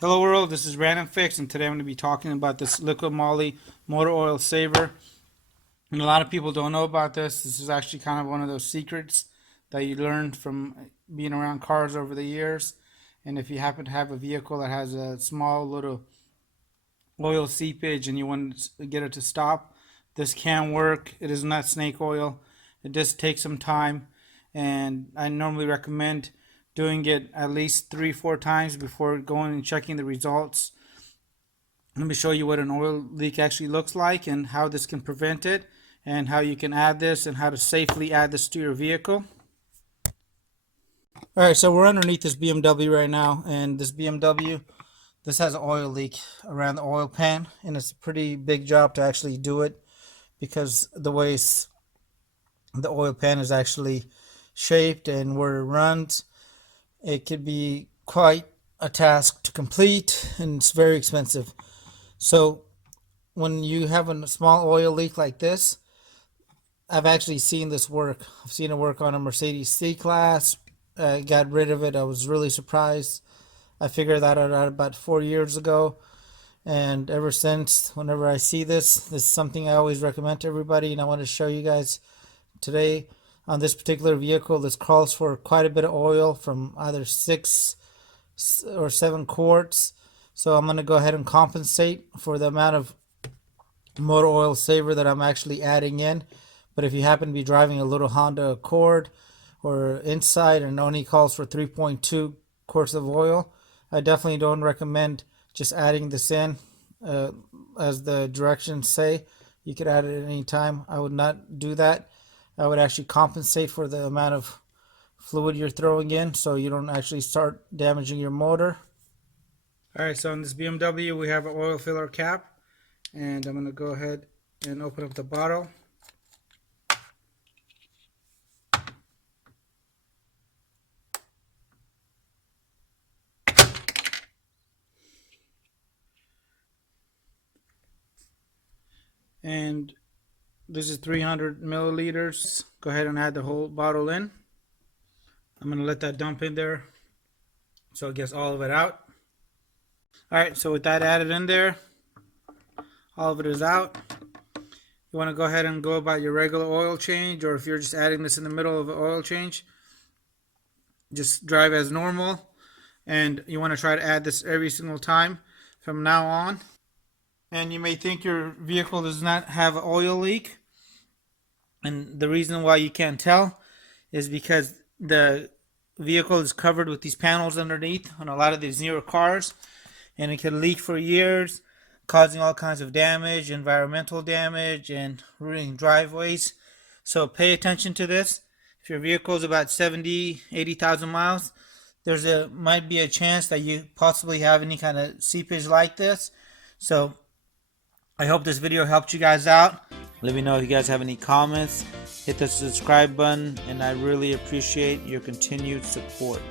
Hello world, this is RandomFIX, and today I'm going to be talking about this Liqui Moly motor oil saver. And a lot of people don't know about this. This is actually kind of one of those secrets that you learned from being around cars over the years. And if you happen to have a vehicle that has a small little oil seepage and you want to get it to stop, this can work. It is not snake oil. It just takes some time, and I normally recommend doing it at least 3-4 times before going and checking the results. Let me show you what an oil leak actually looks like and how this can prevent it, and how you can add this and how to safely add this to your vehicle. Alright, so we're underneath this BMW right now, and this BMW, this has an oil leak around the oil pan, and it's a pretty big job to actually do it because the way the oil pan is actually shaped and where it runs, it could be quite a task to complete, and it's very expensive. So when you have a small oil leak like this, I've actually seen this work. I've seen it work on a Mercedes C-Class. I got rid of it. I was really surprised. I figured that out about 4 years ago, and ever since, whenever I see this is something I always recommend to everybody, and I want to show you guys today. On this particular vehicle, this calls for quite a bit of oil, from either 6 or 7 quarts. So I'm going to go ahead and compensate for the amount of motor oil saver that I'm actually adding in. But if you happen to be driving a little Honda Accord or Insight and only calls for 3.2 quarts of oil, I definitely don't recommend just adding this in. As the directions say, you could add it at any time. I would not do that. I would actually compensate for the amount of fluid you're throwing in so you don't actually start damaging your motor. Alright, so in this BMW we have an oil filler cap, and I'm going to go ahead and open up the bottle. And this is 300 milliliters. Go ahead and add the whole bottle in. I'm going to let that dump in there so it gets all of it out. Alright, so with that added in there, all of it is out. You want to go ahead and go about your regular oil change, or if you're just adding this in the middle of an oil change, just drive as normal. And you want to try to add this every single time from now on. And you may think your vehicle does not have an oil leak, and the reason why you can't tell is because the vehicle is covered with these panels underneath on a lot of these newer cars, and it can leak for years, causing all kinds of damage, environmental damage, and ruining driveways. So pay attention to this. If your vehicle is about 80,000 miles, might be a chance that you possibly have any kind of seepage like this. So I hope this video helped you guys out. Let me know if you guys have any comments. Hit the subscribe button, and I really appreciate your continued support.